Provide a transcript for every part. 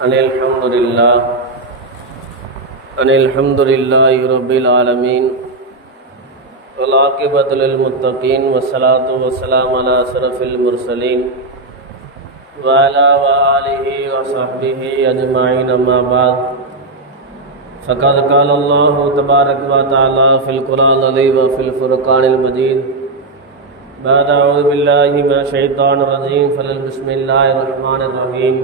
الحمد لله رب العالمين والعاقبة للمتقين والصلاة والسلام على أشرف المرسلين وعلى آله وصحبه أجمعين أما بعد فقد قال الله تبارك وتعالى في القرآن العظيم وفي الفرقان المجيد بعد أعوذ بالله من الشيطان الرجيم بسم الله الرحمن الرحيم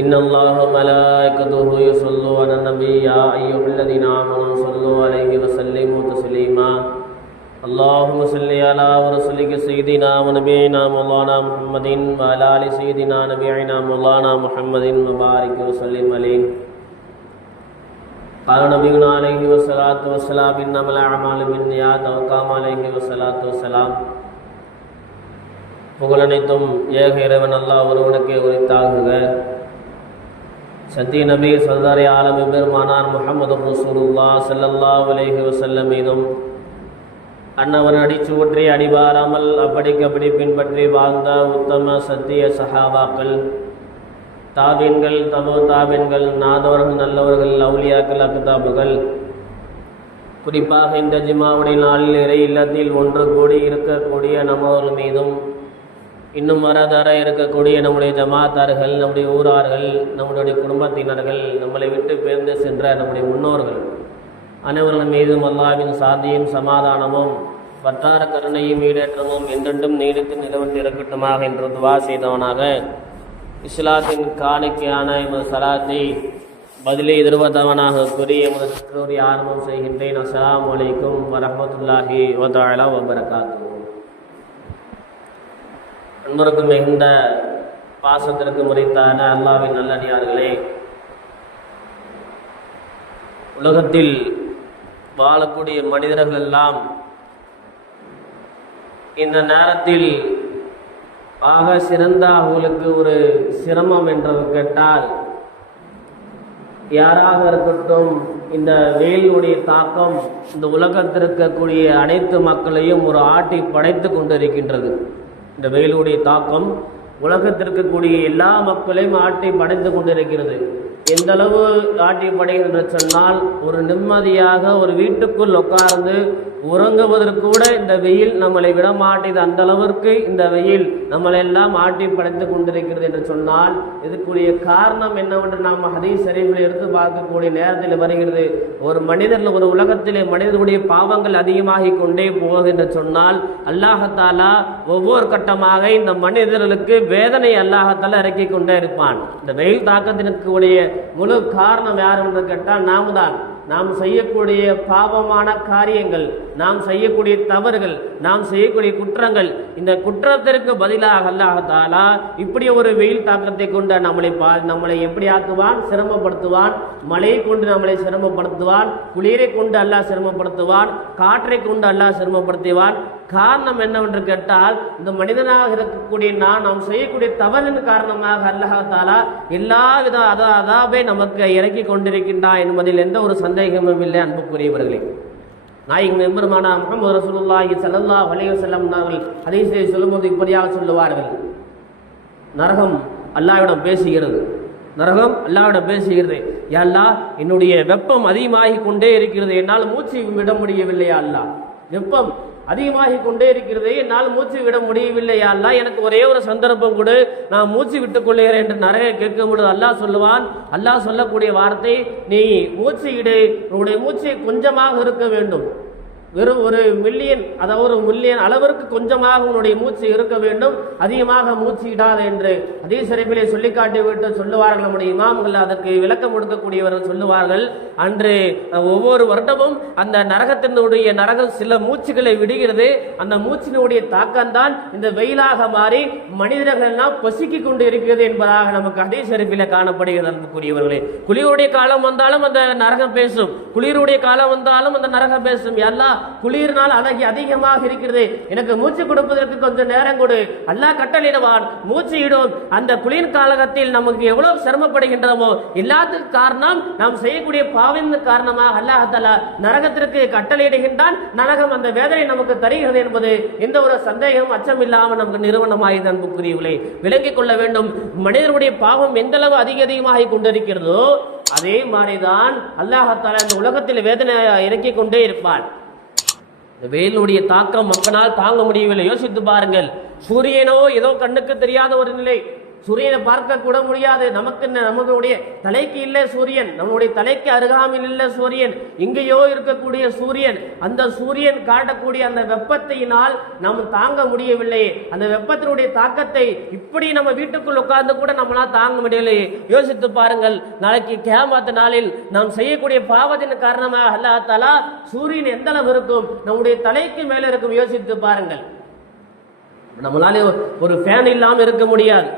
إن الله وملائكته يصلون على النبي يا أيها الذين آمنوا صلوا عليه وسلموا تسليما اللهم صل على ورسولك سيدنا ونبينا مولانا محمد وعلى آل سيدنا نبينا مولانا محمد وبارك وسلم عليه قال نبينا عليه الصلاة والسلام إنما الأعمال بالنيات وقام عليه الصلاة والسلام புகழனைத்தும் ஏக இறைவன் அல்லாஹ் ஒருவனுக்கே உரித்தாகுக. சத்திய நபி சர்தாரி ஆலம் பெருமானார் முஹம்மது ரசூலுல்லாஹ் ஸல்லல்லாஹு அலைஹி வஸல்லம் மீதும் அன்னவன் அடிச்சுவற்றி அடிபாராமல் அப்படிக்கப்படி பின்பற்றி வாழ்ந்த உத்தம சத்திய சஹாபாக்கள், தாபீன்கள், தபு தாபீன்கள், நாதவர்கள், நல்லவர்கள், அவுலியாக்கள், அக்தாபுகள், குறிப்பாக இந்த ஜிமாவுடைய நாளில் இறை இல்லத்தில் ஒன்று கூடி இருக்கக்கூடிய நம்மவர்கள் மீதும் இன்னும் வரதர இருக்கக்கூடிய நம்முடைய ஜமாத்தார்கள், நம்முடைய ஊரார்கள், நம்முடைய குடும்பத்தினர்கள், நம்மளை விட்டு பிரிந்து சென்ற நம்முடைய முன்னோர்கள் அனைவர்கள் மீதும் அல்லாஹ்வின் சாந்தியும் சமாதானமும் வட்டார கருணையும் ஈடேற்றமும் என்றென்றும் நீடித்து நிலவட்டு இருக்கட்டுமாக என்று துவா செய்தவனாக இஸ்லாத்தின் காணிக்கையான எமது சலாத்தை பதிலை எதிர்வதவனாக கூறிய எமது ஆரம்பம் செய்கின்றேன். அஸ்ஸலாமு அலைக்கும் வரஹ்மத்துல்லாஹி வதஆலா வபரகாத்துஹு. அன்பருக்கு மிகுந்த பாசத்திற்கு முறைத்தான அல்லாஹ்வின் நல்லடியார்களே, உலகத்தில் வாழக்கூடிய மனிதர்கள் எல்லாம் இந்த நேரத்தில் ஆக சிறந்த அவர்களுக்கு ஒரு சிரமம் என்று கேட்டால், யாராக இருக்கட்டும், இந்த வெயிலுடைய தாக்கம் இந்த உலகத்தில் இருக்கக்கூடிய அனைத்து மக்களையும் ஒரு ஆட்டி படைத்து கொண்டிருக்கின்றது. இந்த வெயிலுடைய தாக்கம் உலகத்திற்கக்கூடிய எல்லா மக்களையும் ஆட்டி படைத்து கொண்டிருக்கிறது. எந்த அளவு ஆட்டி படைகிறது என்று சொன்னால், ஒரு நிம்மதியாக ஒரு வீட்டுக்குள் உட்கார்ந்து உறங்குவதற்கு கூட இந்த வெயில் நம்மளை விடமாட்டியது. அந்த அளவிற்கு இந்த வெயில் நம்மளெல்லாம் ஆட்டி படைத்து கொண்டிருக்கிறது என்று சொன்னால், இதுக்குரிய காரணம் என்னவென்று நாம் ஹதீஸ் ஷரீஃபில் எடுத்து பார்க்கக்கூடிய நேரத்தில் வருகிறது. ஒரு மனிதர்கள், ஒரு உலகத்திலே மனிதர்களுடைய பாவங்கள் அதிகமாகி கொண்டே போகுது என்று சொன்னால், அல்லாஹத்தாலா ஒவ்வொரு கட்டமாக இந்த மனிதர்களுக்கு வேதனை அல்லாஹத்தாலா இறக்கி கொண்டே இருப்பான். இந்த வெயில் தாக்கத்தினுடைய முழு காரணம் யார் என்று கேட்டால் நாம் தான். நாம் செய்யக்கூடிய பாவமான காரியங்கள், நாம் செய்யக்கூடிய தவறுகள், நாம் செய்யக்கூடிய குற்றங்கள், இந்த குற்றத்திற்கு பதிலாக அல்லாஹ் தஆலா இப்படி ஒரு வெயில் தாக்கத்தை கொண்டு நம்மளை எப்படி ஆக்குவான்? சிரமப்படுத்துவான். மழையை கொண்டு நம்மளை சிரமப்படுத்துவான், குளிரை கொண்டு அல்லாஹ் சிரமப்படுத்துவான், காற்றை கொண்டு அல்லாஹ் சிரமப்படுத்துவான். காரணம் என்னவென்று கேட்டால், இந்த மனிதனாக இருக்கக்கூடிய நாம் செய்யக்கூடிய தவறின் காரணமாக அல்லாஹ் தஆலா எல்லா வித அதாபை நமக்கு இறக்கி கொண்டிருக்கின்றான் என்பதில் எந்த ஒரு சந்தேகமும் இல்லை. அன்புக்குரியவர்களே, நாயகம் எம்பெருமான முஹம்மது ரசூலுல்லாஹி ஸல்லல்லாஹு அலைஹி வஸல்லம் அவர்கள் ஹதீஸை சொல்லும்போது இப்படியாக சொல்லுவார்கள்: நரகம் அல்லாஹ்விடம் பேசுகிறது, நரகம் அல்லாஹ்விடம் பேசுகிறது, யா அல்லாஹ், என்னுடைய வெப்பம் அதிகமாகி கொண்டே இருக்கிறது, என்னால் மூச்சு விட முடியவில்லையா அல்லாஹ், வெப்பம் அதிகமாகி கொண்டே இருக்கிறது, என்னால் மூச்சு விட முடியவில்லையா அல்லாஹ், எனக்கு ஒரே ஒரு சந்தர்ப்பம் கொடு, நான் மூச்சு விட்டுக் கொள்ளுகிறேன் என்று நிறைய கேட்கும்போது அல்லாஹ் சொல்லுவான். அல்லாஹ் சொல்லக்கூடிய வார்த்தை, நீ மூச்சு இடு, உன்னுடைய மூச்சு கொஞ்சமாக இருக்க வேண்டும், வெறும் 1,000,000, அதாவது 1,000,000 அளவிற்கு கொஞ்சமாக உன்னுடைய மூச்சு இருக்க வேண்டும், அதிகமாக மூச்சு இடாது என்று ஹதீஸ் ஷரீஃபிலே சொல்லி காட்டிவிட்டு சொல்லுவார்கள். நம்முடைய இமாம்கள் அதற்கு விளக்கம் கொடுக்கக்கூடியவர்கள் சொல்லுவார்கள், அன்று ஒவ்வொரு வருடமும் அந்த நரகம் சில மூச்சுகளை விடுகிறது. அந்த மூச்சினுடைய தாக்கம்தான் இந்த வெயிலாக மாறி மனிதர்கள் எல்லாம் பசிக்கி கொண்டு இருக்கிறது என்பதாக நமக்கு ஹதீஸ் ஷரீஃபிலே காணப்படுகிறது. அன்புக்குரியவர்களே, குளிருடைய காலம் வந்தாலும் அந்த நரகம் பேசும், குளிருடைய காலம் வந்தாலும் அந்த நரகம் பேசும். எல்லாம் குளிர்னால் அதிகமாக இருக்கிறது, எனக்கு மூச்சு கொடுப்பதற்கு கொஞ்சம் நேரம் கொடு. அல்லாஹ் கட்டளையிடுவான், மூச்சு இடும். அந்த குளிர் காலகத்தில் நமக்கு எவ்வளவு சிரமப்படுகின்றோமோ எல்லாத்துக்கும் காரணம் நாம் செய்யக்கூடிய பாவின் காரணமாக அல்லாஹ் தஆலா நரகத்திற்கு கட்டளையிடுகின்றான். நரகம் அந்த வேதனை நமக்கு தருகிறது என்பது எந்த ஒரு சந்தேகம் அச்சம் இல்லாமல் நமக்கு நிறுவனமாய் அன்புக்குரியவர்களே விளங்கிக் கொள்ள வேண்டும். மனிதனுடைய பாவம் எந்த அளவு அதிகமாக கொண்டிருக்கிறதோ அதே மாதிரிதான் அல்லாஹ் தஆலா இந்த உலகத்தில் வேதனை இறக்கிக் கொண்டே இருப்பான். வெயிலுடைய தாக்கம் மக்களால் தாங்க முடியவில்லை. யோசித்து பாருங்கள். சூரியனோ ஏதோ கண்ணுக்கு தெரியாத ஒரு நிலை, சூரியனை பார்க்க கூட முடியாது. நமக்கு நம்மளுடைய தலைக்கு இல்லை சூரியன், நம்மளுடைய தலைக்கு அருகாமையில் இல்லை சூரியன், இங்கேயோ இருக்கக்கூடிய சூரியன். அந்த சூரியன் காட்டக்கூடிய அந்த வெப்பத்தினால் நாம் தாங்க முடியவில்லை. அந்த வெப்பத்தினுடைய தாக்கத்தை இப்படி நம்ம வீட்டுக்குள் உட்கார்ந்து கூட நம்மளால் தாங்க முடியவில்லை. யோசித்து பாருங்கள். நாளைக்கு கியாமத் நாளில் நாம் செய்யக்கூடிய பாவத்தின் காரணமாக அல்லாஹ் தஆலா சூரியன் எந்த அளவு இருக்கும், நம்முடைய தலைக்கு மேல இருக்கும். யோசித்து பாருங்கள். நம்மளால ஒரு ஃபேன் இல்லாமல் இருக்க முடியாது.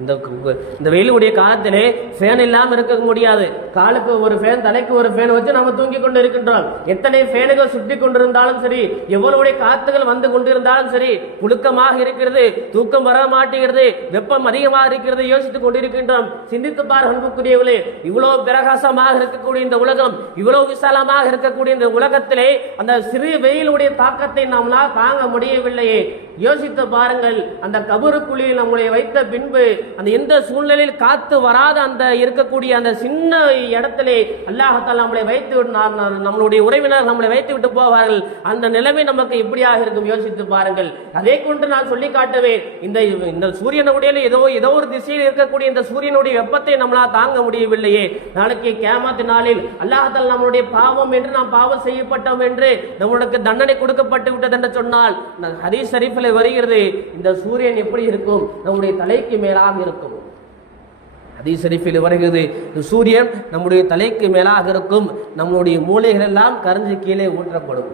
இந்த வெயிலுடைய காலத்திலே ஃபேன் இல்லாமல் இருக்க முடியாது. காலுக்கு ஒரு ஃபேன், தலைக்கு ஒரு ஃபேன் வச்சு நம்ம தூங்கி கொண்டு இருக்கின்றோம். எத்தனை ஃபேனுகள் சுற்றி கொண்டிருந்தாலும் சரி, எவ்வளவுடைய காத்துகள் வந்து கொண்டிருந்தாலும் சரி, புழுக்கமாக இருக்கிறது, தூக்கம் வர மாட்டேங்கிறது, வெப்பம் அதிகமாக இருக்கிறது, யோசித்துக் கொண்டிருக்கின்றோம். சிந்தித்து பார் அன்புக்குரியவர்களே, இவ்வளவு பிரகாசமாக இருக்கக்கூடிய இந்த உலகம், இவ்வளவு விசாலமாக இருக்கக்கூடிய இந்த உலகத்திலே அந்த சிறு வெயிலுடைய தாக்கத்தை நம்மளால் தாங்க முடியவில்லையே. யோசித்து பாருங்கள். அந்த கபருக்குழியில் நம்மளை வைத்த பின்பு அந்த எந்த சூழ்நிலையில் காத்து வராத அந்த இருக்கக்கூடிய அந்த சின்ன இடத்திலே அல்லாஹ் தஆலா நம்மளை வைத்து நம்மளுடைய உறவினர் நம்மளை வைத்து விட்டு போவார்கள். அந்த நிலைமை நமக்கு எப்படியாக இருக்கும் யோசித்து பாருங்கள். அதே கொண்டு நான் சொல்லி காட்டுவேன். இந்த சூரியனுடைய ஏதோ ஒரு திசையில் இருக்கக்கூடிய இந்த சூரியனுடைய வெப்பத்தை நம்மளால் தாங்க முடியவில்லையே. நாளைக்கு கியாமத் நாளில் அல்லாஹ் தஆலா நம்மளுடைய பாவம் என்று நாம் பாவம் செய்யப்பட்டோம் என்று நம்மளுக்கு தண்டனை கொடுக்கப்பட்டு விட்டது என்று சொன்னால் ஹதீஸ் ஷரீஃபில் வருகிறது, இந்த சூரியன் எப்படி இருக்கும், நம்முடைய தலைக்கு மேலாக இருக்கும். ஹதீஸ் ஷரீஃபில் வருகிறது, சூரியன் நம்முடைய தலைக்கு மேலாக இருக்கும். நம்முடைய மூளைகள் எல்லாம் கரைஞ்சு கீழே ஊற்றப்படும்.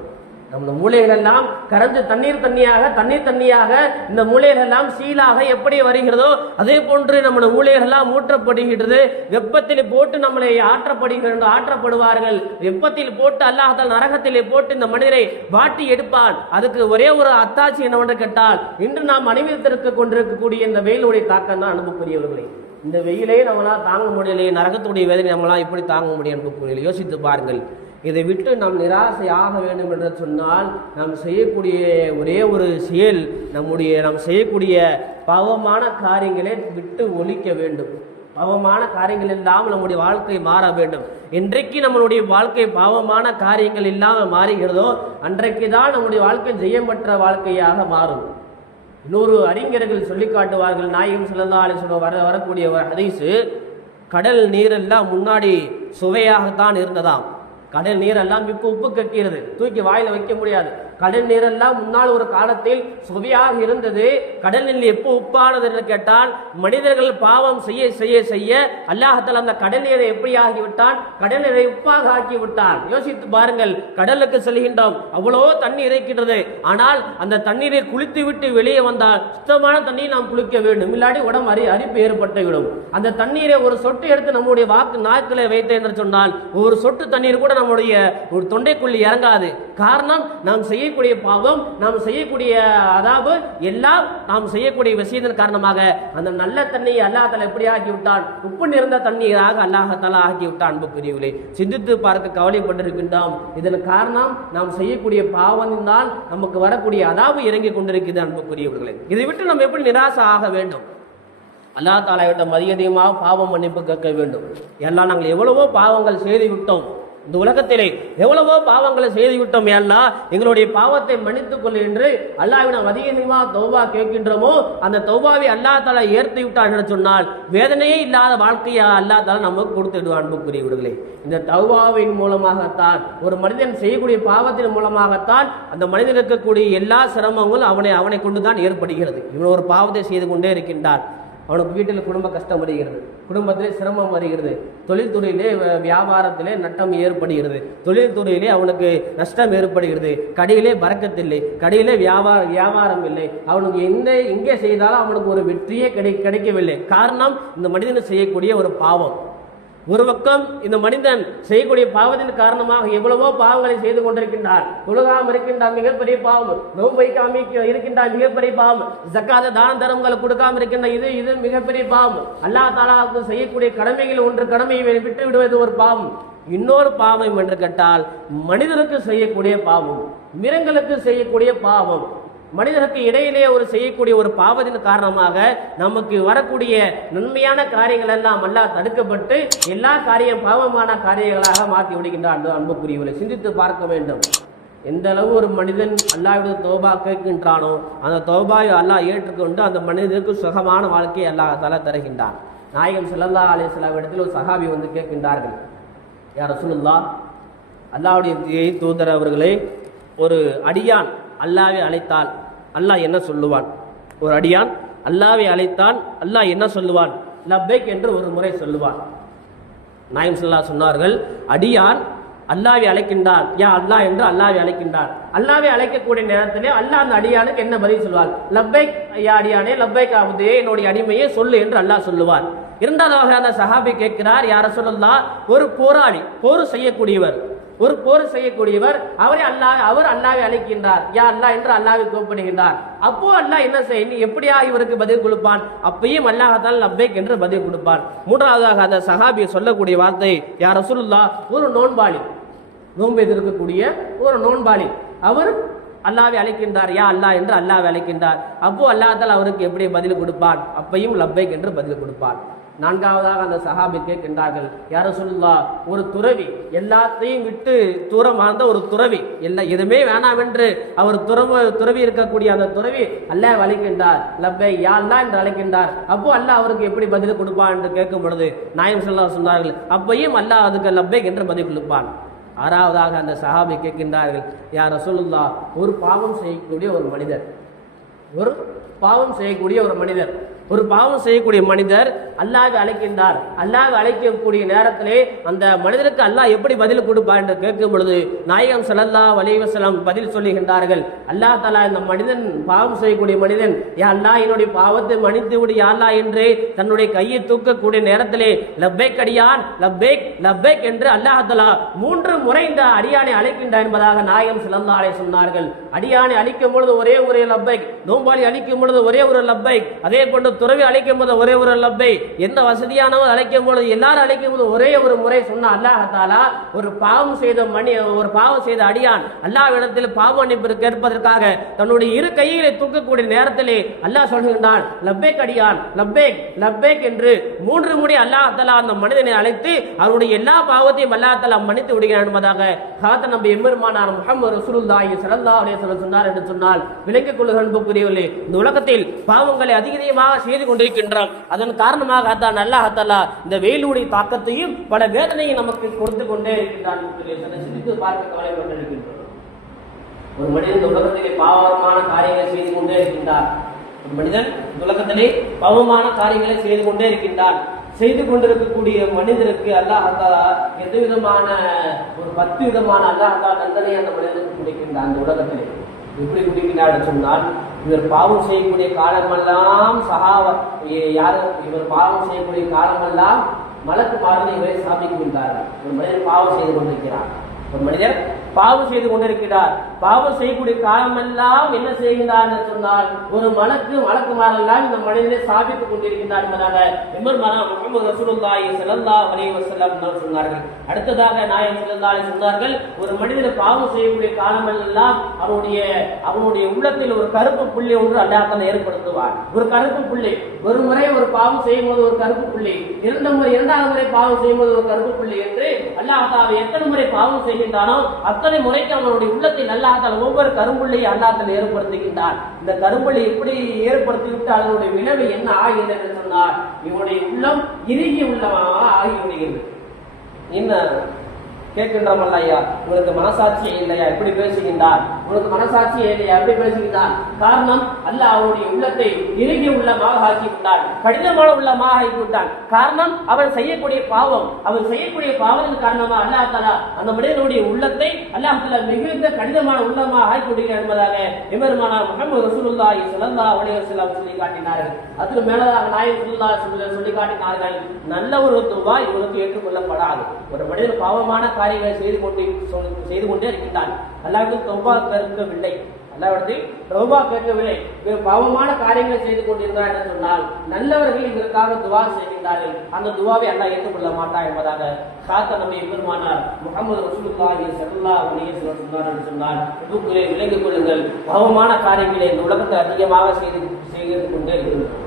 நம்ம மூளைகள் எல்லாம் கரைஞ்சு தண்ணீர் தண்ணியாக இந்த மூளைகள் எல்லாம் சீலாக எப்படி வருகிறதோ அதே போன்று நம்முடைய மூளைகள் எல்லாம் ஊற்றப்படுகிறது. வெப்பத்தில் போட்டு நம்மளை ஆற்றப்படுவார்கள். வெப்பத்தில் போட்டு அல்லாஹ் தஆலா நரகத்திலே போட்டு இந்த மனிதரை வாட்டி எடுப்பான். அதுக்கு ஒரே ஒரு அத்தாட்சி என்னவென்று கேட்டால், இன்று நாம் அனுபவித்திருக்க கொண்டிருக்கக்கூடிய இந்த வெயிலுடைய தாக்கம் தான் அனுபவக்கூடியவர்களே. இந்த வெயிலே நம்மளால் தாங்க முடியலையே, நரகத்துடைய வேதனை நம்மளால் எப்படி தாங்க முடியும் அனுபவக்கூடியவர்களே. யோசித்து பாருங்கள். இதை விட்டு நாம் நிராசை ஆக வேண்டும் என்று சொன்னால் நாம் செய்யக்கூடிய ஒரே ஒரு செயல், நாம் செய்யக்கூடிய பாவமான காரியங்களை விட்டு ஒழிக்க வேண்டும். பாவமான காரியங்கள் இல்லாமல் நம்முடைய வாழ்க்கை மாற வேண்டும். என்றைக்கு நம்மளுடைய வாழ்க்கை பாவமான காரியங்கள் இல்லாமல் மாறுகிறதோ அன்றைக்கு தான் நம்முடைய வாழ்க்கை ஜெயமற்ற வாழ்க்கையாக மாறும். இன்னொரு அறிஞர்கள் சொல்லி காட்டுவார்கள். நாயகம் ஸல்லல்லாஹு அலைஹி வஸல்லம் வரக்கூடிய ஒரு ஹதீஸ், கடல் நீரெல்லாம் முன்னாடி சுவையாகத்தான் இருந்ததாம். கடல் நீரெல்லாம் இப்போ உப்பு கக்கிறது, தூக்கி வாயில வைக்க முடியாது. கடல் நீரெல்லாம் முன்னால் ஒரு காலத்தில் சுவையாக இருந்தது. கடல் நீர் எப்போ உப்பானது என்று கேட்டால், மனிதர்கள் பாவம் செய்ய செய்ய செய்ய அல்லாஹ் தஆலா அந்த கடல் நீரை எப்படி ஆகிவிட்டான், கடல் நீரை உப்பாக ஆக்கி விட்டான். யோசித்து பாருங்கள். கடலுக்கு செல்கின்றோம், அவ்வளோ தண்ணீர் இருக்கின்றது. ஆனால் அந்த தண்ணீரை குளித்து விட்டு வெளியே வந்தால் சுத்தமான தண்ணீர் நாம் குளிக்க வேண்டும், இல்லாட்டி உடம்பு அரிப்பு ஏற்பட்டுவிடும். அந்த தண்ணீரை ஒரு சொட்டு எடுத்து நம்முடைய நாக்கிலே வைத்தேன் என்று சொன்னால் ஒரு சொட்டு தண்ணீர் கூட நம்முடைய ஒரு தொண்டைக்குள்ளே இறங்காது. காரணம், நாம் செய்யக்கூடிய பாவம், நாம் செய்யக்கூடிய அதாவது எல்லாம் நாம் செய்யக்கூடிய விஷயத்தின் காரணமாக அந்த நல்ல தண்ணியை அல்லாஹ் தஆலா எப்படி ஆக்கிவிட்டான், உப்பு நிறைந்த தண்ணீராக அல்லாஹ் தஆலா ஆக்கிவிட்டான். அன்புக்குரியவர்களே, சிந்தித்து பார்க்க கவலைப்பட்டிருக்கின்றோம். இதன் காரணம் நாம் செய்யக்கூடிய பாவத்தினால் நமக்கு வரக்கூடிய அதாவது இறங்கி கொண்டிருக்கிறது. அன்புக்குரியவர்களே, இதை விட்டு நம்ம எப்படி நிராசை ஆக வேண்டும்? அல்லாஹ் தஆலா விட்ட அதிகமாக பாவம் மன்னிப்பு கேட்க வேண்டும். எல்லாம் நாங்கள் எவ்வளவோ பாவங்கள் செய்து விட்டோம், இந்த உலகத்திலே எவ்வளவோ பாவங்களை செய்து விட்டோம். எல்லாம் எங்களுடைய பாவத்தை மன்னித்துக் கொள் என்று அல்லாஹ்விடம் அதிகமாக தௌபா கேட்கின்றோமோ அந்த தௌபாவை அல்லாஹ் தஆலா ஏற்றி விட்டான் என்று சொன்னால் வேதனையே இல்லாத வாழ்க்கையா அல்லாஹ் தஆலா நமக்கு கொடுத்துடுவான். அன்புக்குரியவர்களே, இந்த தௌபாவின் மூலமாகத்தான், ஒரு மனிதன் செய்யக்கூடிய பாவத்தின் மூலமாகத்தான் அந்த மனிதன் இருக்கக்கூடிய எல்லா சிரமங்களும் அவனை கொண்டுதான் ஏற்படுகிறது. இவன் ஒரு பாவத்தை செய்து கொண்டே இருக்கின்றான், அவனுக்கு வீட்டில் குடும்ப கஷ்டம் வருகிறது, குடும்பத்திலே சிரமம் வருகிறது, தொழில்துறையிலே வியாபாரத்திலே நட்டம் ஏற்படுகிறது, தொழில்துறையிலே அவனுக்கு நஷ்டம் ஏற்படுகிறது, கடையிலே பறக்கத்தில்லை, கடையிலே வியாபாரம் இல்லை, அவனுக்கு எங்கே செய்தாலும் அவனுக்கு ஒரு வெற்றியே கிடைக்கவில்லை. காரணம், இந்த மனிதனை செய்யக்கூடிய ஒரு பாவம். ஒரு பக்கம் இந்த மனிதன் செய்யக்கூடிய பாவத்தின் காரணமாக எவ்வளவோ பாவங்களை செய்து கொண்டிருக்கின்றார். தொழுகாமல் இருக்கின்றார், மிகப்பெரிய பாவம். நோன்பு வைக்காம இருக்கின்றார், மிகப்பெரிய பாவம். ஜக்காத் தான தர்மங்களை கொடுக்காம இருக்கின்ற இது மிகப்பெரிய பாவம். அல்லாஹ் தஆலாவுக்கு செய்யக்கூடிய கடமைகள் ஒன்று கடமையை விட்டு விடுவது ஒரு பாவம். இன்னொரு பாவம் என்று கேட்டால் மனிதனுக்கு செய்யக்கூடிய பாவம், மிருகங்களுக்கு செய்யக்கூடிய பாவம். மனிதனுக்கு இடையிலே ஒரு செய்யக்கூடிய ஒரு பாவத்தின் காரணமாக நமக்கு வரக்கூடிய நன்மையான காரியங்கள் எல்லாம் அல்லாஹ் தடுக்கப்பட்டு எல்லா காரியம் பாவமான காரியங்களாக மாற்றி விடுகின்றான். அன்புக்குரியவர்களை சிந்தித்து பார்க்க வேண்டும். எந்த அளவு ஒரு மனிதன் அல்லாஹ்விட தௌபா கேட்கின்றானோ அந்த தௌபாயை அல்லாஹ் ஏற்றுக்கொண்டு அந்த மனிதனுக்கு சுகமான வாழ்க்கையை அல்லாஹ் தஆலா தருகின்றான். நாயகம் ஸல்லல்லாஹு அலைஹி வஸல்லம் இடத்தில் ஒரு சஹாபி வந்து கேட்கின்றார்கள், யா ரசூலுல்லாஹ், அல்லாஹ்வுடைய தூதர் அவர்களே, ஒரு அடியான் அல்லாஹ்வை அழைத்தால் அல்லாஹ் என்ன சொல்லுவான்? ஒரு அடியான் அல்லாஹ்வை அழைத்தான் அல்லாஹ் என்ன சொல்லுவான்? லப்பைக் என்று ஒரு முறை சொல்லுவான். நாயகம் ஸல்லல்லாஹு சொன்னார்கள், அடியான் அல்லாஹ்வை அழைக்கின்றான், யா அல்லாஹ் என்று அல்லாஹ்வை அழைக்கின்றான். அல்லாஹ்வை அழைக்கக்கூடிய நேரத்திலே அல்லாஹ் அந்த அடியானுக்கு என்ன பதில் சொல்வார்? லப்பைக் யா அடியானே, லப்பைக் அப்தே, என்னுடைய அடிமையே சொல்லு என்று அல்லாஹ் சொல்லுவான். இரண்டாவதாக அந்த சஹாபி கேட்கிறார், யா ரசூலுல்லாஹ், ஒரு போராளி, போர் செய்யக்கூடியவர், ஒரு போர் செய்யக்கூடியவர், அவர் அல்லாஹ்வை அழைக்கின்றார், யா அல்லாஹ் என்று அல்லாஹ்வை கூப்பிடுகின்றார். அப்போ அல்லாஹ் என்ன செய்ய, எப்படியா இவருக்கு பதில் கொடுப்பான்? அப்பையும் அல்லாஹ் தஆலா லப்பைக் என்று பதில் கொடுப்பான். மூன்றாவதாக அந்த சஹாபி சொல்லக்கூடிய வார்த்தை, யா ரசூலுல்லாஹ், ஒரு நோன்பாளி, நோன்பு இருக்கக்கூடிய ஒரு நோன்பாளி, அவர் அல்லாஹ்வை அழைக்கின்றார், யா அல்லாஹ் என்று அல்லாஹ்வை அழைக்கின்றார். அப்போ அல்லாஹ் தஆலா அவருக்கு எப்படி பதில் கொடுப்பான்? அப்பையும் லப்பைக் என்று பதில் கொடுப்பான். நான்காவதாக அந்த சஹாபி கேட்கின்றார்கள், யா ரசூலுல்லாஹ், ஒரு துறவி, எல்லாத்தையும் விட்டு தூரமார்ந்த ஒரு துறவி, எதுவுமே வேணாம் என்று அவர் துறவி இருக்கக்கூடிய அந்த துறவி அல்லாஹ் அழைக்கின்றார், லப்பை யா அல்லாஹ் என்று அழைக்கின்றார். அப்போ அல்லாஹ் அவருக்கு எப்படி பதில் கொடுப்பான் என்று கேட்கும் பொழுது நாயகம் ஸல்லல்லாஹு அலைஹி சொன்னார்கள், அப்பையும் அல்லாஹ் அதுக்கு லப்பைக் என்று பதில் கொடுப்பான். ஆறாவதாக அந்த சஹாபி கேட்கின்றார்கள், யா ரசூலுல்லாஹ், ஒரு பாவம் செய்யக்கூடிய ஒரு மனிதர், ஒரு பாவம் செய்யக்கூடிய ஒரு மனிதர், ஒரு பாவம் செய்யக்கூடிய மனிதர் அல்லாஹ்வை அழைக்கின்றார். அல்லாஹ்வை அழைக்கக்கூடிய நேரத்திலே அந்த மனிதருக்கு அல்லாஹ் எப்படி பதில் கொடுப்பார் என்று கேட்கும் பொழுது நாயகம் ஸல்லல்லாஹு அலைஹி வஸல்லம் பதில் சொல்லுகின்றார்கள், அல்லாஹ் தஆலா இந்த மனிதன், பாவம் செய்யக்கூடிய மனிதன், யா அல்லாஹ் என்னுடைய பாவத்தை மன்னித்து விடு யா அல்லாஹ் என்று தன்னுடைய கையை தூக்கக்கூடிய நேரத்திலே லப்பைக் அடியான், லப்பைக் லப்பைக் என்று அல்லாஹ் தஆலா 3 முறை இந்த அடியானை அழைக்கின்றார் என்பதாக நாயகம் ஸல்லல்லாஹு அலைஹி சொன்னார்கள். அடியானை அழைக்கும் பொழுது ஒரே ஒரு லப்பைக், நோம்பாளி அழைக்கும் பொழுது ஒரே ஒரு லப்பைக், அதே போன்று துறவி அழைக்கும் போது ஒரே ஒரு லப்பை, எந்த வசதியானவர் அழைக்கும் பொழுது எல்லாரும் அழைக்கும் போது ஒரே ஒரு முறை சொன்ன அல்லாஹ் தஆலா ஒரு பாவம் செய்த அடியான் அல்லாஹ்விடத்தில் பாவ மன்னிப்பு கேட்பதற்காக தன்னுடைய இரு கைகளை தூக்கக்கூடிய நேரத்திலே அல்லாஹ் சொல்கின்றான், லப்பைக் அடியான், லப்பைக் லப்பைக் என்று 3 முறை அல்லாஹ் தஆலா அந்த மனிதனை அழைத்து அவருடைய எல்லா பாவத்தையும் அல்லாஹ் தஆலா மன்னித்து விடுகிறான் என்பதாக ஹாதம் நபி எம்பெருமானார் முஹம்மது ரசூலுல்லாஹி ஸல்லல்லாஹு அலைஹி வஸல்லம் சொன்னார் என்று சொன்னால் விளங்கிக் கொள்ளுங்கள் அன்புக்குரியவர்களே. இந்த உலகத்தில் பாவங்களை அதிகமாக செய்து கொண்டிருக்கின்றோம். அதன் காரணமாக தான் அல்லாஹ் தஆலா இந்த வெயிலுடைய தாக்கத்தையும் பல வேதனையை நமக்கு கொடுத்து கொண்டே இருக்கின்றான். சிந்தித்து பார்க்க கவலைப்பட்டிருக்கின்றோம். ஒரு மனிதன் உலகத்திலே பாவமான காரியங்களை செய்து கொண்டே இருக்கின்றார். ஒரு மனிதன் உலகத்திலே பாவமான காரியங்களை செய்து கொண்டே இருக்கின்றார். செய்து கொண்டிருக்கக்கூடிய மனிதருக்கு அல்லாஹ் தஆலா எந்த விதமான ஒரு 10 விதமான அல்லாஹ் தஆலா தண்டனை அந்த மனிதனுக்கு கொடுக்கின்றார். அந்த உலகத்திலே எப்படி குடிக்கிறார் சொன்னால், இவர் பாவம் செய்யக்கூடிய காலமெல்லாம் இவர் பாவம் செய்யக்கூடிய காலமெல்லாம் மலக்குமார்கள் இவரை சாப்பிடுகின்றார்கள். ஒரு மனிதர் பாவம் செய்து கொண்டிருக்கிறார், ஒரு மனிதர் பாவம் செய்து கொண்டிருக்கிறார். பாவம் செய்யக்கூடிய காலமெல்லாம் என்ன செய்கின்றார் என்று சொன்னால், ஒரு மலக்குமாரெல்லாம் இந்த மனிதனை சாபித்துக் கொண்டிருக்கின்றார் என்பதாக முஹம்மது ரசூலுல்லாஹி ஸல்லல்லாஹு அலைஹி வஸல்லம் சொன்னார்கள். அடுத்ததாக நாயகம் ஸல்லல்லாஹு அலைஹி சொன்னார்கள், ஒரு மனிதர் பாவம் செய்யக்கூடிய காலமெல்லாம் அவனுடைய உள்ளத்தில் ஒரு கருப்பு புள்ளி ஒன்று அல்லாஹ் தஆலா ஏற்படுத்துவார். ஒரு கருப்பு புள்ளி, ஒரு முறை ஒரு பாவம் செய்யும் போது ஒரு கருப்பு புள்ளி, இரண்டாவது முறை பாவம் செய்யும் போது ஒரு கருப்பு புள்ளி என்று அல்லாஹ் தஆலா எத்தனை முறை பாவம் செய்கின்றானோ அத்தனை முறைக்கு அவனுடைய உள்ளத்தில் அல்லாஹ் தஆலா ஒவ்வொரு கரும்புள்ளியை அல்லாஹ் தஆலா ஏற்படுத்துகின்றார். இந்த கரும்புள்ளி எப்படி ஏற்படுத்திவிட்டு அதனுடைய விளைவு என்ன ஆகிறது என்று சொன்னால், இவனுடைய உள்ளம் இறுகிய உள்ளமாக ஆகிவிடுகிறது. என்ன கேட்கின்றோம் ஐயா, உனக்கு மனசாட்சியே இல்லையா, எப்படி பேசுகின்றார், உனக்கு மனசாட்சியே இல்லையா, எப்படி பேசுகின்றார்? காரணம், அல்லாஹ் அவருடைய உள்ளத்தை இறுகிய உள்ளமாக ஆக்கிவிட்டான், கடினமான உள்ளமாக ஆக்கிவிட்டான். காரணம், அவன் செய்யக்கூடிய பாவம், அவன் செய்யக்கூடிய பாவத்தின் காரணமாக அல்லாஹ் தஆலா அந்த மனிதனுடைய உள்ளத்தை அல்லாஹ் தஆலா மிகுந்த கடினமான உள்ளமாக ஆக்கி விடுகிறார் என்பதாக எம்பெருமானார் முஹம்மது ரசூலுல்லாஹி ஸல்லல்லாஹு அலைஹி வஸல்லம் சொல்லி காட்டினார்கள். அதுக்கு மேலதாக நாயகம் ஸல்லல்லாஹு அலைஹி வஸல்லம் சொல்லி காட்டினார்கள், நல்ல ஒரு துவா இவருக்கு ஏற்றுக்கொள்ளப்படாது. ஒரு மனிதன் பாவமான காரியங்களை செய்து கொண்டே இருக்கின்றான், அல்லாஹ்விடம் தௌபா கேட்கவில்லை, அல்லாஹ்விடத்தில் தௌபா கேட்கவில்லை, பாவமான காரியங்களை செய்து கொண்டிருந்தார் என்று சொன்னால் நல்லவர்கள் இதற்காக துவா செய்கின்றார்கள், அந்த துவாவை அல்லாஹ் ஏற்றுக்கொள்ள மாட்டார் என்பதாக நபி பெருமானார் முஹம்மது ரசூலுல்லாஹி ஸல்லல்லாஹு அலைஹி வஸல்லம் என்று சொன்னார். இதுக்குள்ளே விளங்கிக் கொள்ளுங்கள், பாவமான காரியங்களை இந்த உலகத்தை அதிகமாக செய்து கொண்டே இருக்கிறார்.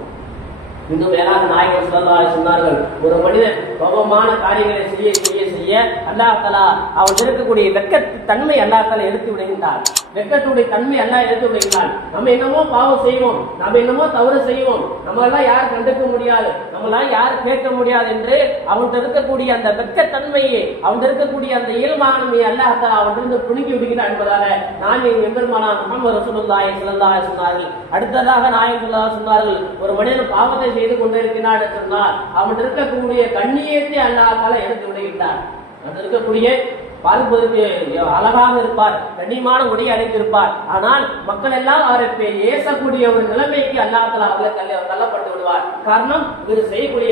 இன்னும் மேலாக நாயகம் ஸல்லல்லாஹு அலைஹி சொன்னார்கள், ஒரு மனிதன் பாவமான காரியங்களை செய்ய செய்ய செய்ய அல்லாஹ் தஆலா அவன் இருக்கக்கூடிய வெட்கத்து தன்மை அல்லாஹ் தஆலா எடுத்து விடுகின்றார். வெட்கத்துடைய தன்மை அல்லாஹ் எடுத்து விடுகின்றான். நம்ம என்னமோ பாவம் செய்வோம், நம்ம என்னமோ தவறு செய்வோம், நம்மளாம் யாரும் கண்டுக்க முடியாது, நம்மளாம் யாரும் கேட்க முடியாது என்று அவன்கிட்ட இருக்கக்கூடிய அந்த வெட்கத்தன்மையை, அவன்கிட்ட இருக்கக்கூடிய அந்த இயல்பானமையை அல்லாஹ் தஆலா அவனிருந்து புடுங்கி விடுகிறான் என்பதாக நாயகம் எம்பெருமானார் முஹம்மது ரசூலுல்லாஹி ஸல்லல்லாஹு அலைஹி சொன்னார்கள். அடுத்ததாக நாயகம் ஸல்லல்லாஹு அலைஹி சொன்னார்கள், ஒரு மனிதன் பாவத்தை செய்து கொண்டிருக்கிறான் என்று சொன்னால் அவன் இருக்கக்கூடிய கண்ணியத்தை அல்லாஹ் தஆலா எடுத்து விடுகின்றார். அது இருக்கக்கூடிய பார்ப்பதற்கு அழகாக இருப்பார், கண்ணியமான உடை அடைந்திருப்பார், ஆனால் மக்கள் எல்லாம் அவரை ஏசக்கூடிய ஒரு நிலைமைக்கு அல்லாஹ் தஆலா அவர்களை தள்ளப்பட்டு விடுவார். காரணம், இவர் செய்யக்கூடிய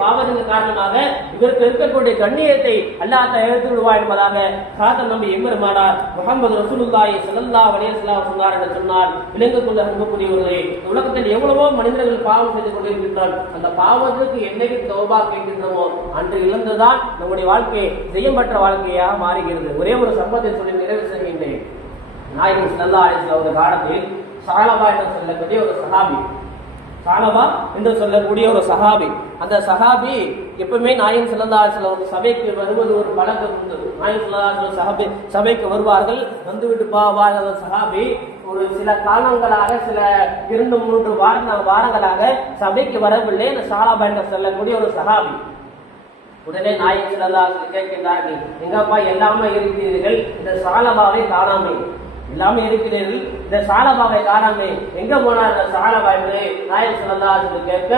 பாவத்தின் காரணமாக இவருக்கு இருக்கக்கூடிய கண்ணியத்தை அல்லாஹ் தஆலா எடுத்து விடுவார் என்பதாக காதல் நபி எம்பெருமானார் முஹம்மது ரசூலுல்லாஹி ஸல்லல்லாஹு அலைஹி வஸல்லம் சொன்னார் என்று சொன்னார். விளங்கிக் கொள்ள அன்புக்குரியவர்களே, உலகத்தில் எவ்வளவோ மனிதர்கள் பாவம் செய்து கொண்டிருக்கின்றனர், அந்த பாவத்திற்கு என்னைக்கு தௌபா கேட்கின்றோமோ அன்று இழந்துதான் நம்முடைய வாழ்க்கையை ஜெயம்பற்ற வாழ்க்கையாக மாறுகிறது. ஒரே ஒரு சம்பவத்தை சொல்லி நிறைவு செய்கின்றேன். நாயகம் ஸல்லல்லாஹு அலைஹி வஸல்லம் ஒரு காலத்தில் ஸஅலபா என்று சொல்லக்கூடிய ஒரு சஹாபி, ஸஅலபா என்று சொல்லக்கூடிய ஒரு சஹாபி, அந்த சஹாபி எப்பவுமே நாயகம் ஸல்லல்லாஹு அலைஹி வஸல்லம் சபைக்கு வருவது ஒரு பழக்கம் உண்டு. நாயகம் ஸல்லல்லாஹு அலைஹி வஸல்லம் சபைக்கு வருவார்கள், வந்துவிட்டு போவார். அந்த சஹாபி ஒரு சில காலங்களாக, சில 2-3 வாரங்களாக சபைக்கு வரவில்லை. அந்த ஸஅலபா என்று சொல்லக்கூடிய ஒரு சஹாபி உடனே நாயகம் ஸல்லல்லாஹு அலைஹி வஸல்லம் கேட்கின்றார்கள், எங்கப்பா எல்லாமே இருக்கிறீர்கள், இந்த ஸஅலபாவை காணாமே, எல்லாமே இருக்கிறீர்கள், இந்த ஸஅலபாவை காணாமே, எங்க போனார் இந்த ஸஅலபா என்று நாயகம் ஸல்லல்லாஹு அலைஹி வஸல்லம் கேட்க,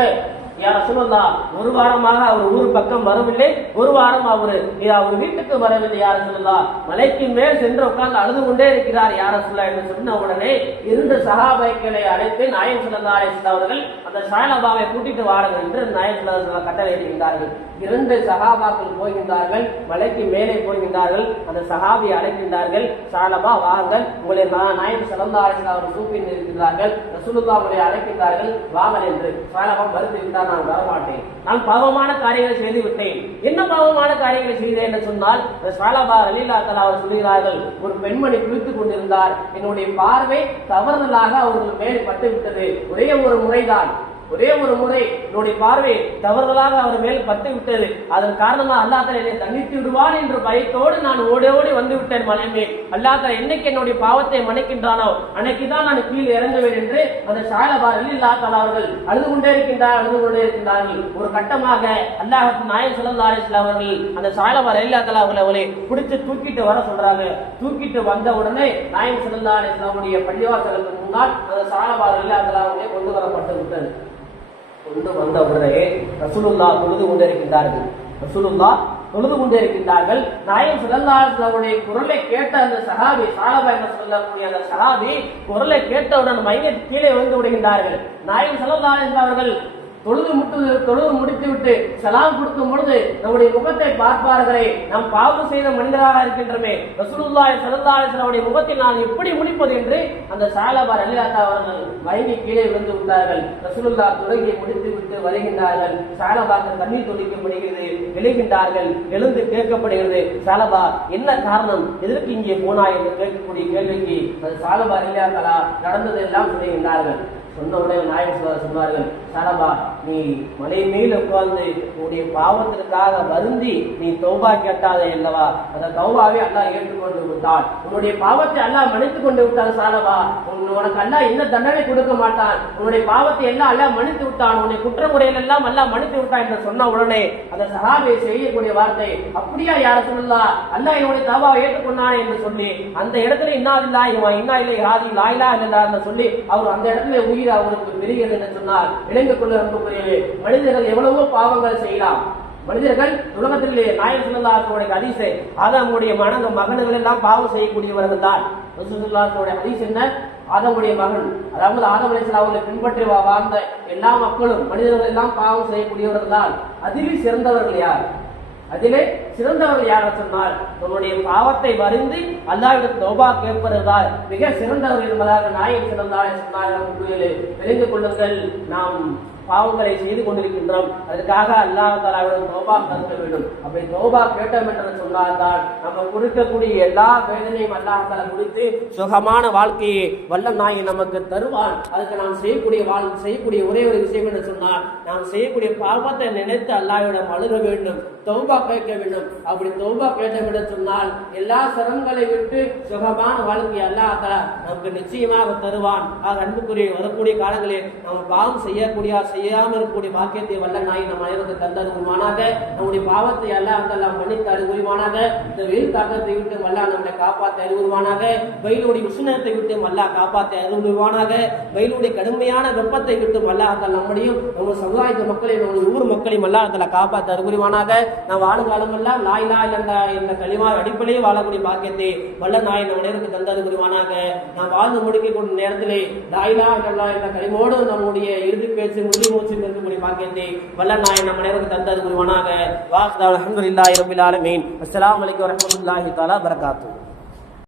யா ரசூலுல்லாஹ், ஒரு வாரமாக அவர் ஊர் பக்கம் வரவில்லை, ஒரு வாரம் அவர் வீட்டுக்கு வரவில்லை யா ரசூலுல்லாஹ், மலைக்கு மேல் சென்று உட்கார்ந்து அழுது கொண்டே இருக்கிறார் யா ரசூலுல்லாஹ் என்று சொன்ன உடனே 2 சஹாபாக்களை அழைத்து நாயகம் ஸல்லல்லாஹு அலைஹி வஸல்லம் அவர்கள் அந்த ஸஅலபாவை கூட்டிட்டு வாருங்கள் என்று நாயகம் ஸல்லல்லாஹு அலைஹி வஸல்லம் கட்டளையிடுகின்றார்கள். 2 சஹாபாக்கள் போகின்றார்கள், மலைக்கு மேலே போகின்றார்கள், அந்த சஹாபியை அழைக்கின்றார்கள், ஸஅலபா வாருங்கள், உங்களை நாயகம் ஸல்லல்லாஹு அலைஹி வஸல்லம் அவர்கள் கூப்பிட்டு இருக்கிறார்கள், ரசூலுல்லாஹ் உங்களை அழைக்கின்றார்கள், வாருங்கள் என்று. ஸஅலபா மறுத்துவிட்டார், நான் வரமாட்டேன், நான் பாவமான காரியங்களை செய்து விட்டேன். என்ன பாவமான காரியங்களை செய்தேன் என்று சொன்னால், ஸஅலபா ரலியல்லாஹு தஆலா அவர் சொல்கிறார்கள், ஒரு பெண்மணி குளித்துக் கொண்டிருந்தார், என்னுடைய பார்வை தவறுதலாக அவர்கள் மேல் பட்டு விட்டது, ஒரே ஒரு முறைதான், ஒரே ஒரு முறை என்னுடைய பார்வை தவறுதலாக அவர் மேல் பட்டு விட்டது, அதன் காரணமாக அல்லாஹ் தஆலா என்னை தண்டித்து விடுவான் என்ற பயத்தோடு நான் ஓடி வந்து விட்டேன் மலைமே. அல்லாஹ் தஆலா என்னைக்கு என்னுடைய பாவத்தை மன்னிக்கின்றானோ அன்னைக்குதான் நான் கீழே இறங்குவேன் என்று அந்த ஸஅலபா ரலியல்லாஹு தஆலா அவர்கள் அழுது கொண்டே இருக்கின்றார்கள். ஒரு கட்டமாக அல்லாஹ் நாயகம் ஸல்லல்லாஹு அலைஹி வஸல்லம் அவர்கள் அந்த ஸஅலபா ரலியல்லாஹு தஆலா அவர்களை பிடிச்சு தூக்கிட்டு வர சொல்றாங்க. தூக்கிட்டு வந்த உடனே நாயகம் ஸல்லல்லாஹு அலைஹி வஸல்லம் உடைய பள்ளிவாசலுக்கு முன்னால் அந்த ஸஅலபா ரலியல்லாஹு தஆலா அவர்களை கொண்டு வரப்பட்டு விட்டது. கொண்டு வந்த உடனே ரசூலுல்லாஹ் தொழுது கொண்டிருக்கின்றார்கள். ரசூலுல்லாஹ் தொழுது கொண்டிருக்கின்றார்கள். நாயகம் ஸல்லல்லாஹு அலைஹி வஸல்லம் குரலை கேட்ட அந்த சஹாபி, ஸஅலபா என்று சொல்லக்கூடிய அந்த சஹாபி குரலை கேட்டவுடன் மயங்கி கீழே விழுந்து விடுகின்றார்கள். நாயகம் ஸல்லல்லாஹு அலைஹி வஸல்லம் அவர்கள் தொழுது முடித்து விட்டு சலாம் கொடுக்கும் பொழுது நம்முடைய முகத்தை பார்ப்பார்களே, நாம் பாவம் செய்த மனிதராக இருக்கின்றமே, ரசூலுல்லாஹி ஸல்லல்லாஹு அலைஹி வஸல்லம் முகத்தை நான் எப்படி முடிப்பது என்று அந்த ஸஅலபா ரலியல்லாஹு தஆலா அவர்கள் மயங்கி கீழே விழுந்து விட்டார்கள். ரசூலுல்லாஹ் தொழுகையை முடித்து விட்டு வருகின்றார்கள். ஸஅலபாக்கு தண்ணீர் துளிக்கப்படுகிறது, எழுகின்றார்கள். எழுந்து கேட்கப்படுகிறது, ஸஅலபா என்ன காரணம், எதற்கு இங்கே போனாய் என்று கேட்கக்கூடிய கேள்விக்கு அந்த ஸஅலபா ரலியல்லாஹு தஆலா நடந்ததெல்லாம் சொல்லுகின்றார்கள். சொன்ன உடனே நாயகம் சொன்னார்கள், சாலபா, நீ மலை மேல் உட்கார்ந்து உன்னுடைய பாவத்திற்காக வருந்தி நீ தௌபா கேட்டாதே அல்லவா, அந்த தௌபாவை அல்லாஹ் ஏற்றுக்கொண்டு விட்டான். உன்னுடைய பாவத்தை அல்லாஹ் மன்னித்துக் கொண்டு விட்டான். சாலபா, உனக்கு அல்லாஹ் என்ன தண்டனை கொடுக்க மாட்டான், உன்னுடைய பாவத்தை எல்லாம் அல்லாஹ் மன்னித்து விட்டான், உன்னுடைய குற்றமுறைகள் எல்லாம் அல்லாஹ் மன்னித்து விட்டான் என்று சொன்ன உடனே அந்த சஹாபியை செய்யக்கூடிய வார்த்தை, அப்படியா யார சொல்லலாம், அல்லாஹ் என்னுடைய தௌபாவை ஏற்றுக்கொண்டானே என்று சொல்லி அந்த இடத்துல இன்னா லில்லாஹி வ இன்னா இலைஹி ராஜிஊன் லா இலாஹா இல்லல்லாஹ் என்று சொல்லி அவர் அந்த இடத்துல உயிர் அவருக்கு பெரியது என்று சொன்னார். இணைந்து கொள்ள அன்புக்குரியவர்களே, மனிதர்கள் எவ்வளவோ பாவங்கள் செய்யலாம். மனிதர்கள் உலகத்திலே நாயகம் ஸல்லல்லாஹு அலைஹி வஸல்லம் ஹதீஸை ஆதாமுடைய மகன்கள் எல்லாம் பாவம் செய்யக்கூடியவர்கள் தான். ரசூலுல்லாஹி ஹதீஸ் என்ன, ஆதமுடைய மகன், அதாவது ஆதம் அலைஹிஸ்ஸலாம் அவர்களை பின்பற்றி வாழ்ந்த எல்லா மக்களும் மனிதர்கள் எல்லாம் பாவம் செய்யக்கூடியவர்கள் தான். அதிலே சிறந்தவர்கள் யார்? அதிலே சிறந்தவர்கள் யார் சொன்னால், உன்னுடைய பாவத்தை வருந்தி அல்லாஹ்விடம் தௌபா கேட்பதுதான் மிக சிறந்தவர்கள் என்பதாக நாயகம் ஸல்லல்லாஹு அலைஹி வஸல்லம் விளங்கிக் கொள்ளுங்கள். நாம் பாவங்களை செய்து கொண்டிருக்கின்றோம், அதற்காக அல்லாஹ் தஆலாவிடம் தௌபா கேட்க வேண்டும். அப்படி தௌபா கேட்டோம் என்று சொன்னால்தான் நம்ம கொடுக்கக்கூடிய எல்லா வேதனையும் அல்லாஹ் தஆலா கொடுத்து சுகமான வாழ்க்கையை வல்ல நாயகன் நமக்கு தருவான். அதுக்கு நாம் செய்யக்கூடிய ஒரே ஒரு விஷயம் என்று சொன்னால், நாம் செய்யக்கூடிய பாவத்தை நினைத்து அல்லாஹ்விடம் அழுக வேண்டும், தௌபா கேட்க வேண்டும். அப்படி தௌபா கேட்டோம் என்று சொன்னால் எல்லா சிரமங்களை விட்டு சுகமான வாழ்க்கையை அல்லாஹ் தஆலா நமக்கு நிச்சயமாக தருவான். ஆக அன்புக்குரிய வரக்கூடிய காலங்களில் நாம் பாவம் செய்யாமல் இருக்கக்கூடிய பாக்கியத்தை வல்ல நாய் நம் அனைவருக்கு தந்தருமானாக. நம்முடைய பாவத்தை அல்லாஹ் தஆலா மன்னித்து அருள்வானாக. இந்த வெயில் தாக்கத்தை விட்டு அல்லாஹ் நம்மை காப்பாற்ற அருள்வானாக. வெயிலுடைய உஷ்ணத்தை விட்டு அல்லாஹ் காப்பாற்ற அருள்வானாக. வெயிலுடைய கடுமையான வெப்பத்தை விட்டு அல்லாஹ் தஆலா நம்மையும் நம்ம சமுதாய மக்களையும் நம்ம ஊர் மக்களையும் அல்லாஹ் தஆலா காப்பாற்ற அருள்வானாக. நாம் வாழும் காலமெல்லாம் லா இலாஹா இல்லல்லாஹ் என்ற கலிமா அடிப்படையில் வாழக்கூடிய பாக்கியத்தை வல்ல நாய் நம் அனைவருக்கு தந்தருவானாக. நாம் வாழ்ந்து முடிக்கக்கூடிய நேரத்திலே லா இலாஹா இல்லல்லாஹ் என்ற கலிமோடு நம்முடைய இறுதி பேச்சு மூச்சு இருக்கக்கூடிய பாக்கியத்தை வல்ல நாயன் நம் அனைவருக்கு தந்தது புரிவானாக. வாஹ் அல்ஹம்துலில்லாஹி ரப்பில் ஆலமீன். அஸ்ஸலாமு அலைக்கும் வரஹ்மத்துல்லாஹி தஆலா வபரகாத்துஹு.